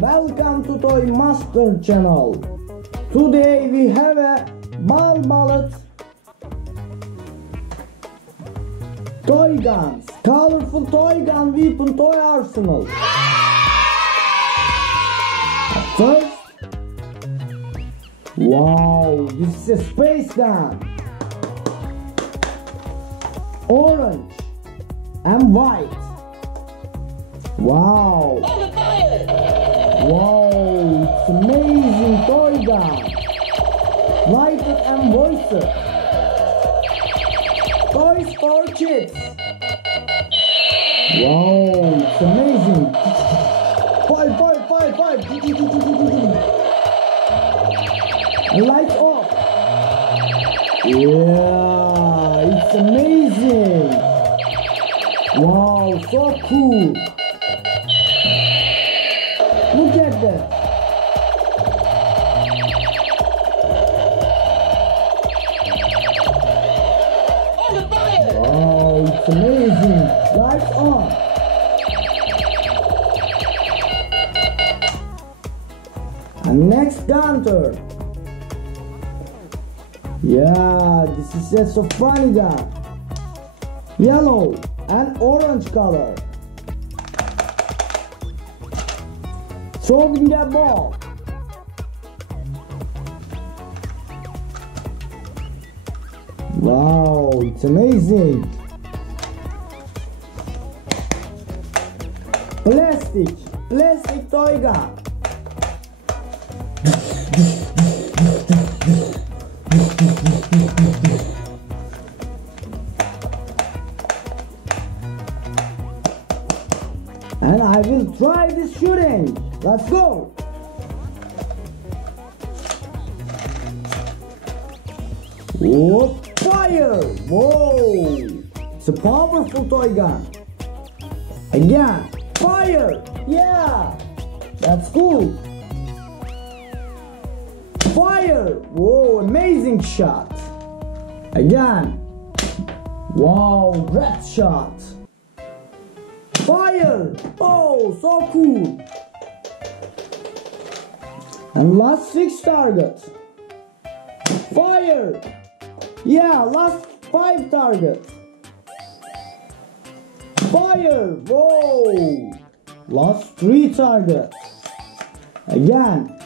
welcome to Toy Master channel. Today we have a ball mallet, toy guns, colorful toy gun weapon toy arsenal. First, wow, this is a space gun, orange and white. Wow! Wow! It's amazing toy gun! Lighted and voices. Toys for kids. Wow! It's amazing! Five! And lights off. Yeah! It's amazing! Wow! So cool! Look at that! Wow, it's amazing! Lights on! And next gunter! Yeah, this is just so funny gun! Yellow and orange color. Throwing the ball. Wow, it's amazing. Plastic toy gun. And I will try this shooting. Let's go! Whoa, fire! Whoa! It's a powerful toy gun. Again, fire! Yeah! That's cool! Fire! Whoa, amazing shot! Again! Wow, great shot! Fire! Oh, so cool! And last 6 targets. Fire! Yeah, last 5 targets. Fire! Whoa! Last 3 targets. Again.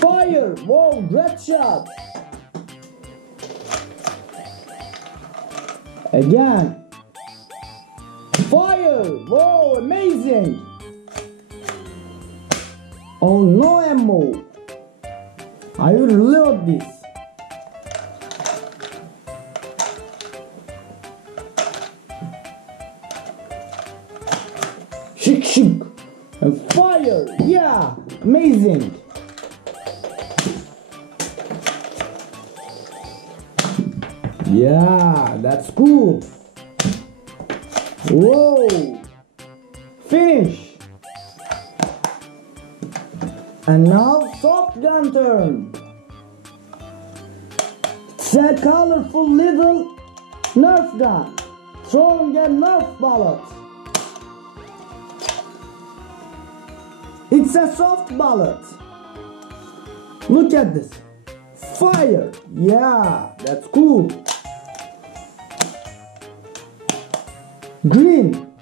Fire! Whoa, great shot! Again. Fire! Whoa, amazing! Oh, no ammo! I will reload this. Shik! And fire! Yeah! Amazing! Yeah, that's cool! Whoa! Finish! And now soft gun turn. It's a colorful little Nerf gun. Throwing a Nerf bullet. It's a soft bullet. Look at this. Fire. Yeah, that's cool. Green,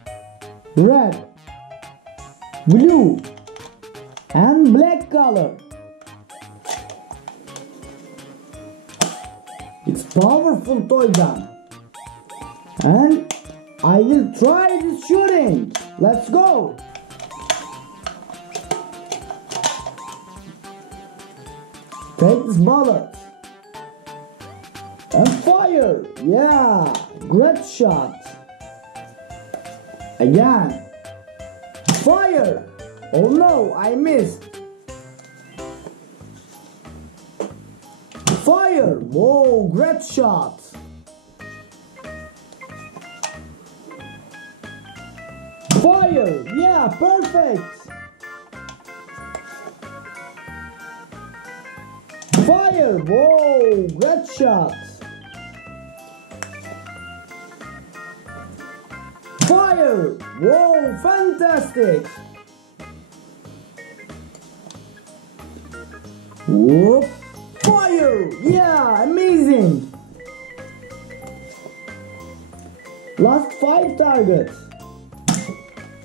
red, blue and black color. It's powerful toy gun. And I will try this shooting. Let's go. Take this bullet. And fire. Yeah, great shot. Again. Fire. Oh no, I missed. Fire! Whoa, great shot! Fire! Yeah, perfect! Fire! Whoa, great shot! Fire! Whoa, fantastic! Whoop! Fire! Yeah, amazing! Last 5 targets.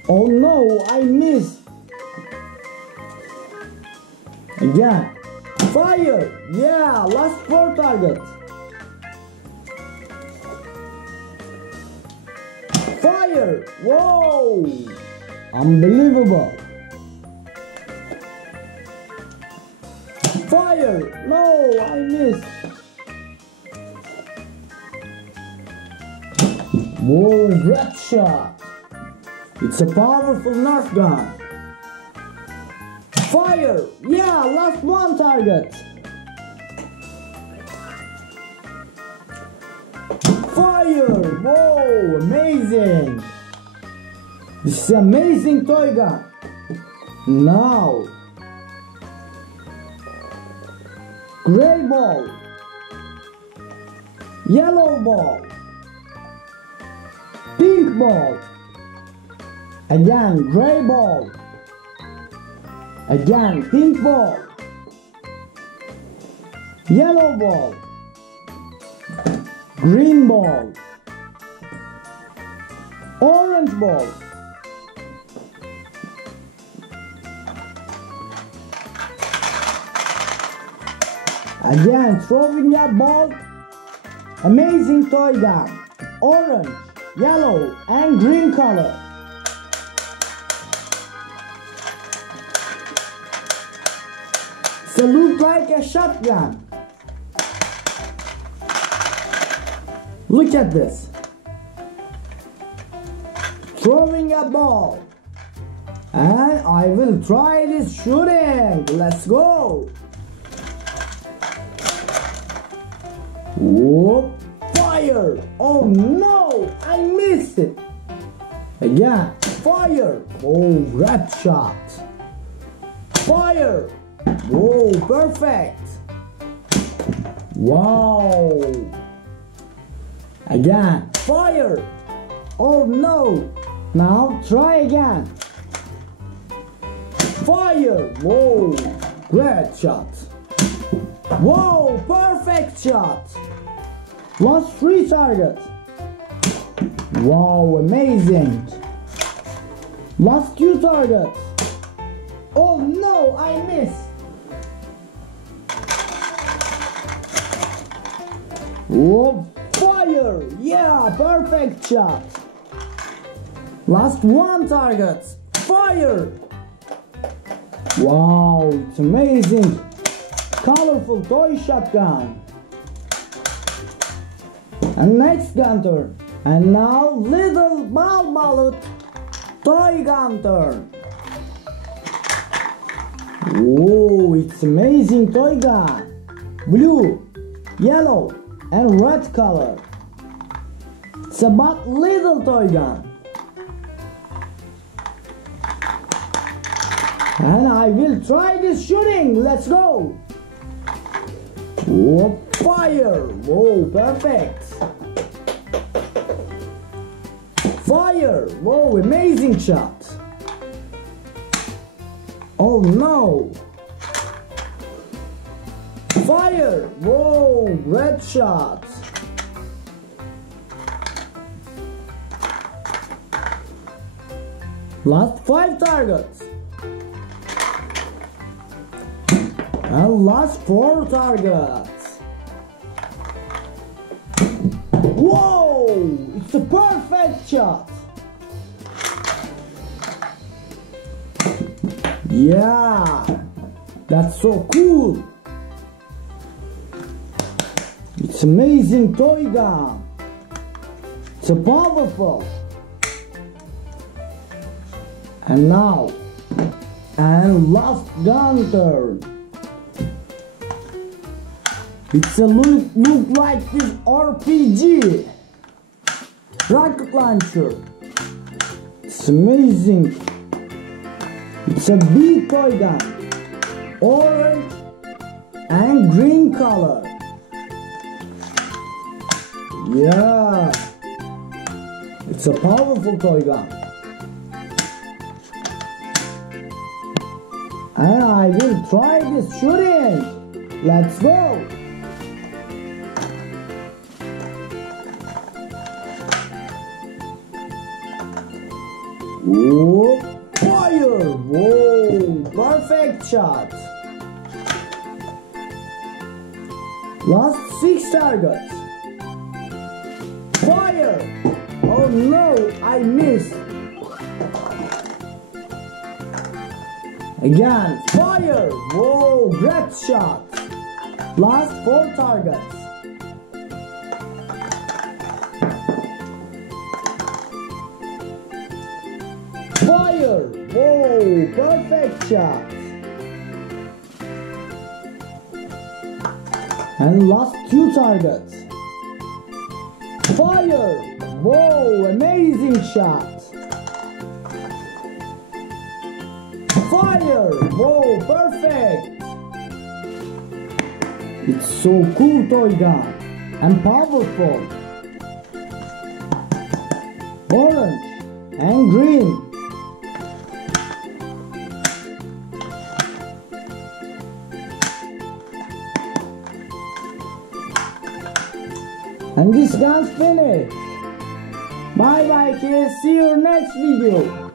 Oh no, I missed. Again. Fire! Yeah, last 4 targets. Fire! Whoa! Unbelievable! Fire! No, I missed. Whoa, great shot! It's a powerful Nerf gun. Fire! Yeah, last 1 target. Fire! Whoa, amazing! This is amazing toy gun. Now, gray ball, yellow ball, pink ball, again gray ball, again pink ball, yellow ball, green ball, orange ball, again throwing a ball, amazing toy gun, orange, yellow and green color. It looks like a shotgun. Look at this. Throwing a ball. And I will try this shooting. Let's go. Whoop. Fire. Oh no, I missed it. Again. Fire. Oh, great shot. Fire. Whoa, perfect. Wow. Again. Fire. Oh no. Now try again. Fire. Whoa. Great shot. Whoa, perfect shot. Last 3 targets. Wow, amazing. Last 2 targets. Oh no, I missed. Whoa, fire! Yeah, perfect shot. Last 1 target. Fire! Wow, it's amazing. Colorful toy shotgun. And next gun turn. And now little ball bullet toy gun turn. Whoa, it's amazing toy gun. Blue, yellow and red color. It's about little toy gun. And I will try this shooting. Let's go. Whoa, fire. Whoa, perfect. Fire. Whoa, amazing shot. Oh no. Fire. Whoa, red shot. Last 5 targets. And last 4 targets. Whoa! It's a perfect shot. Yeah, that's so cool. It's amazing toy gun. It's a powerful. And now, and last gun turn. It's a look like this RPG rocket launcher. It's amazing. It's a big toy gun, orange and green color. Yeah, it's a powerful toy gun. And I will try this shooting. Let's go. Whoa, fire! Whoa, perfect shot. Last 6 targets. Fire! Oh no, I missed. Again, fire! Whoa, great shot. Last 4 targets. Fire! Whoa, perfect shot. And last 2 targets. Fire! Whoa, amazing shot. Fire! Whoa, perfect. It's so cool toy gun and powerful. Orange and green. And this gun's finished. Bye bye kids, see you next video.